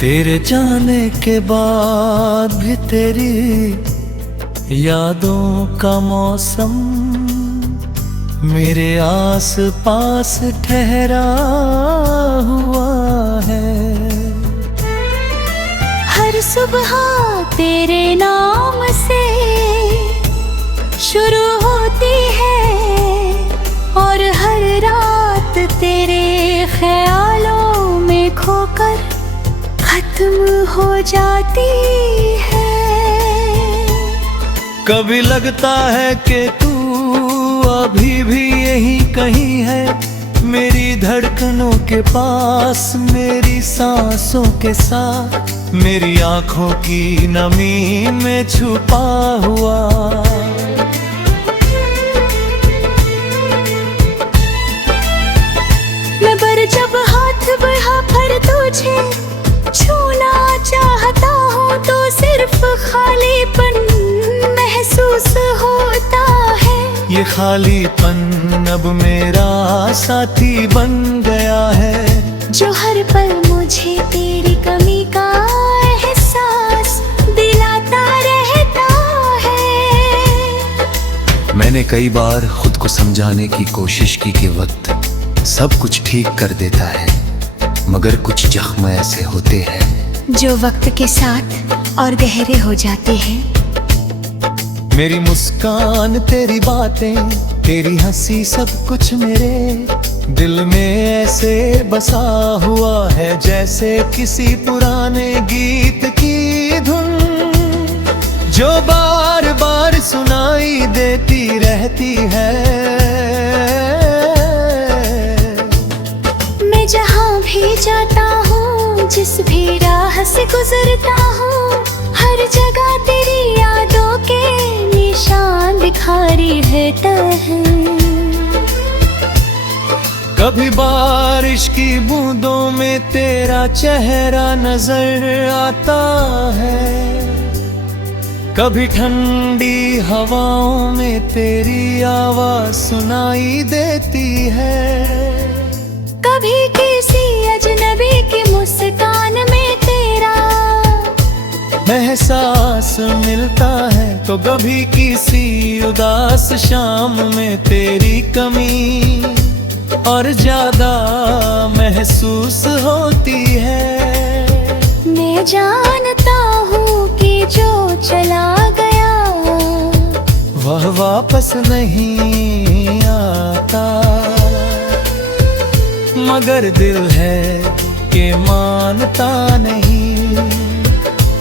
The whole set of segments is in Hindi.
तेरे जाने के बाद भी तेरी यादों का मौसम मेरे आस पास ठहरा हुआ है। हर सुबह तेरे नाम से शुरू होती है और हर रात तेरे ख्यालों में खोकर खत्म हो जाती है। कभी लगता है कि तू अभी भी यही कहीं है, मेरी धड़कनों के पास, मेरी सांसों के साथ, मेरी आंखों की नमी में छुपा हुआ। मैं पर जब हाथ बढ़ा कर तुझे छूना चाहता हूँ तो सिर्फ खालीपन महसूस होता है। ये खालीपन अब मेरा साथी बन गया है, जो हर पल मुझे तेरी कमी का एहसास दिलाता रहता है। मैंने कई बार खुद को समझाने की कोशिश की कि वक्त सब कुछ ठीक कर देता है, मगर कुछ जख्म ऐसे होते हैं जो वक्त के साथ और गहरे हो जाते हैं। मेरी मुस्कान, तेरी बातें, तेरी हंसी, सब कुछ मेरे दिल में ऐसे बसा हुआ है जैसे किसी पुराने गीत की धुन जो बार बार सुनाई देती रहती है। मैं जहाँ भी जाता हूँ, जिस भी राह से गुजरता हूँ, हर जगह तेरी यादों के निशान दिखाई रहता है। कभी बारिश की बूंदों में तेरा चेहरा नजर आता है, कभी ठंडी हवाओं में तेरी आवाज सुनाई देती है। कभी किसी अजनबी की मुस्कान में तेरा एहसास मिलता है, तो कभी किसी उदास शाम में तेरी कमी और ज्यादा महसूस होती है। मैं जानता हूँ कि जो चला गया वह वापस नहीं आता, मगर दिल है कि मानता नहीं।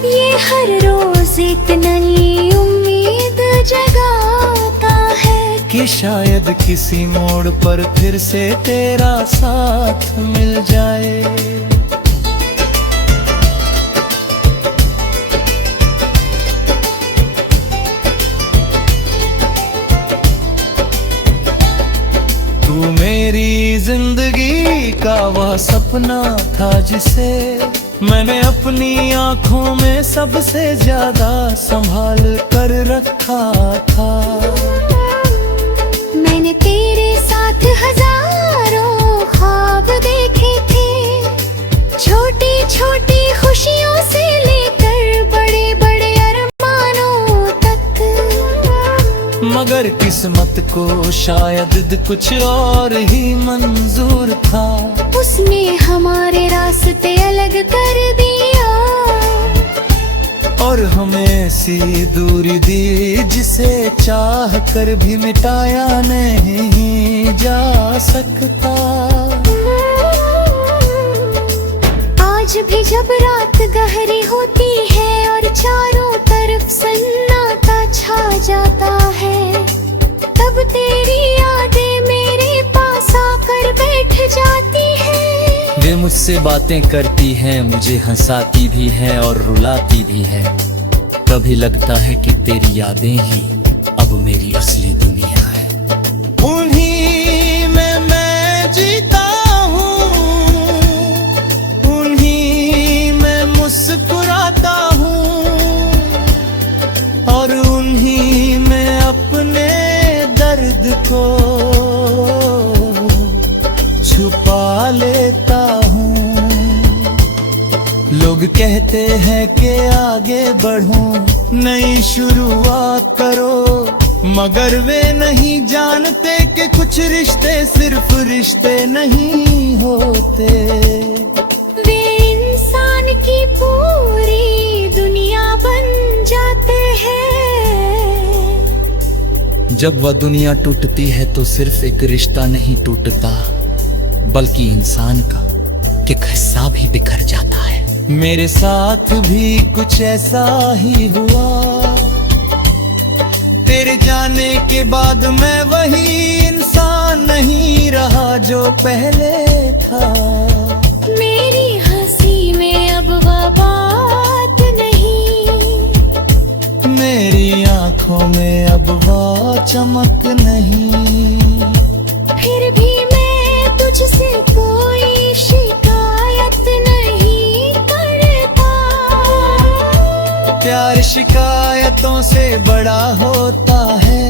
ये हर रोज एक नई उम्मीद जगाता है कि शायद किसी मोड़ पर फिर से तेरा साथ मिल जाए। तू मेरी जिंदगी का वह सपना था जिसे मैंने अपनी आंखों में सबसे ज्यादा संभाल कर रखा था। मैंने तेरे साथ हजारों ख्वाब देखे थे, छोटी छोटी खुशियों से लेकर बड़े बड़े अरमानों तक, मगर किस्मत को शायद कुछ और ही मंजूर था। उसने हमारे रास्ते अलग कर दिया और हमें ऐसी दूरी दी जिसे चाह कर भी मिटाया नहीं जा सकता। आज भी जब रात गहरी होती है और चारों तरफ सन्नाटा छा जाता है, तब तेरी यादें मेरे पास आकर बैठ जाती है। वे मुझसे बातें करती हैं, मुझे हंसाती भी हैं और रुलाती भी है। कभी लगता है कि तेरी यादें ही अब मेरी असली दुनिया है। उन्हीं में मैं जीता हूँ, उन्हीं में मुस्कुराता हूँ और उन्हीं में अपने दर्द को छुपा लेता हूँ। लोग कहते हैं कि आगे बढ़ो, नई शुरुआत करो, मगर वे नहीं जानते कि कुछ रिश्ते सिर्फ रिश्ते नहीं होते। वे इंसान की पूरी दुनिया बन जाते हैं। जब वह दुनिया टूटती है तो सिर्फ एक रिश्ता नहीं टूटता, बल्कि इंसान का एक हिस्सा भी बिखर जाता है। मेरे साथ भी कुछ ऐसा ही हुआ, तेरे जाने के बाद मैं वही इंसान नहीं रहा जो पहले था। मेरी हंसी में अब वह बात नहीं, मेरी आंखों में अब वह चमक नहीं। फिर भी मैं तुझसे कोई शिकायत नहीं करता। प्यार शिकायतों से बड़ा होता है।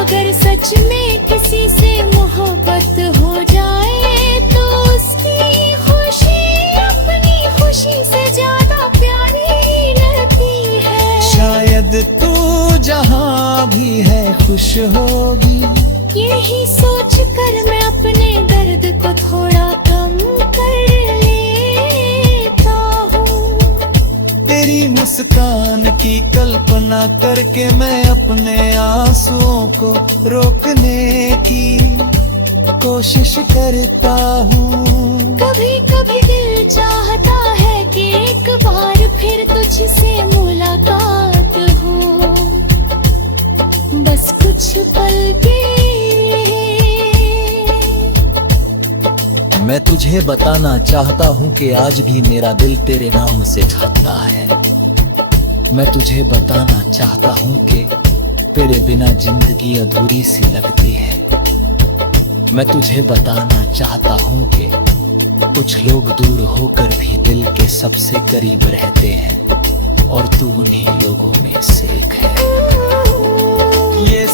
अगर सच में किसी से मोहब्बत हो जाए तो उसकी खुशी अपनी खुशी से ज्यादा प्यारी लगती है। शायद तू जहाँ भी है खुश होगी। यही सोच कर मैं अपने दर्द को थोड़ा कम कर लेता हूँ। तेरी मुस्कान की कल्पना करके मैं अपने आंसुओं को रोकने की कोशिश करता हूँ। कभी कभी दिल चाहता है कि एक बार फिर तुझसे मुलाकात हो, बस कुछ पल के। मैं तुझे बताना चाहता हूँ कि आज भी मेरा दिल तेरे नाम से धड़कता है। मैं तुझे बताना चाहता हूँ कि तेरे बिना जिंदगी अधूरी सी लगती है। मैं तुझे बताना चाहता हूँ कि कुछ लोग दूर होकर भी दिल के सबसे करीब रहते हैं, और तू उन्हीं लोगों में से एक है। ये